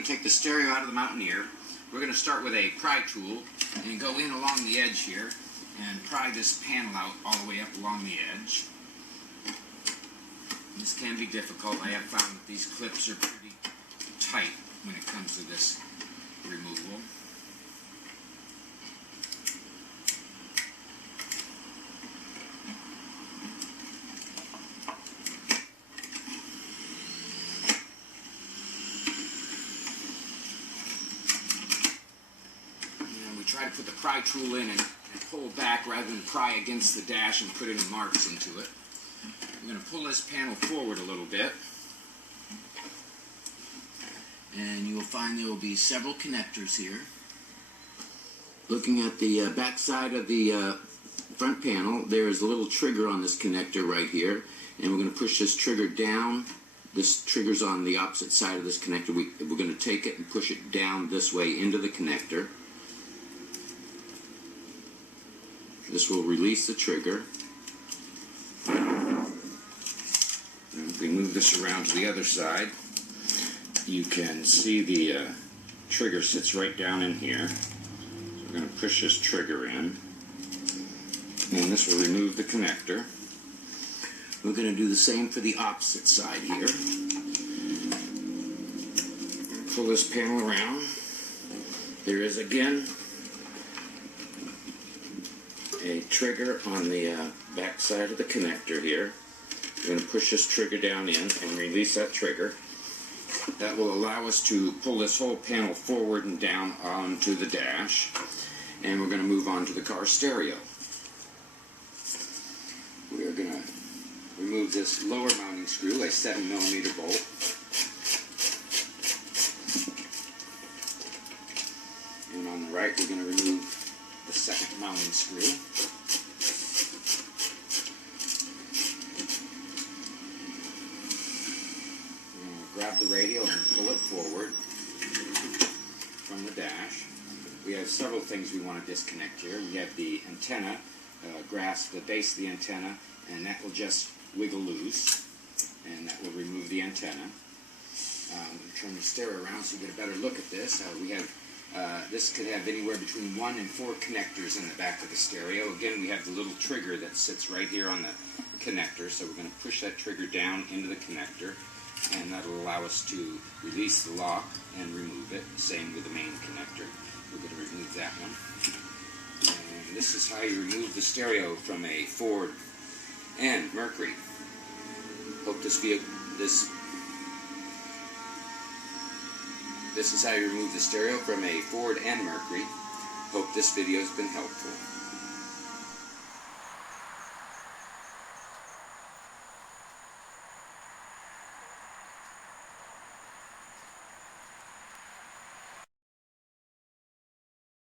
going to take the stereo out of the Mountaineer. We're going to start with a pry tool and go in along the edge here and pry this panel out all the way up along the edge. This can be difficult. I have found that these clips are pretty tight when it comes to this removal. Try to put the pry tool in and pull back rather than pry against the dash and put any marks into it. I'm going to pull this panel forward a little bit, and you will find there will be several connectors here. Looking at the back side of the front panel, there is a little trigger on this connector right here, and we're going to push this trigger down. This trigger's on the opposite side of this connector. We're going to take it and push it down this way into the connector. This will release the trigger. And if we move this around to the other side, you can see the trigger sits right down in here. So we're going to push this trigger in, and this will remove the connector. We're going to do the same for the opposite side here. Pull this panel around. There is again a trigger on the back side of the connector here. We're going to push this trigger down in and release that trigger. That will allow us to pull this whole panel forward and down onto the dash. And we're going to move on to the car stereo. We are going to remove this lower mounting screw, a 7mm bolt. And on the right, we're going to remove the second mounting screw. Grab the radio and pull it forward from the dash. We have several things we want to disconnect here. We have the antenna, grasp the base of the antenna, and that will just wiggle loose, and that will remove the antenna. Turn the stereo around so you get a better look at this. We have this could have anywhere between 1 and 4 connectors in the back of the stereo. Again, we have the little trigger that sits right here on the connector, so we're going to push that trigger down into the connector, and that will allow us to release the lock and remove it. Same with the main connector. We're going to remove that one. And this is how you remove the stereo from a Ford and Mercury. Hope this is how you remove the stereo from a Ford and Mercury. Hope this video has been helpful.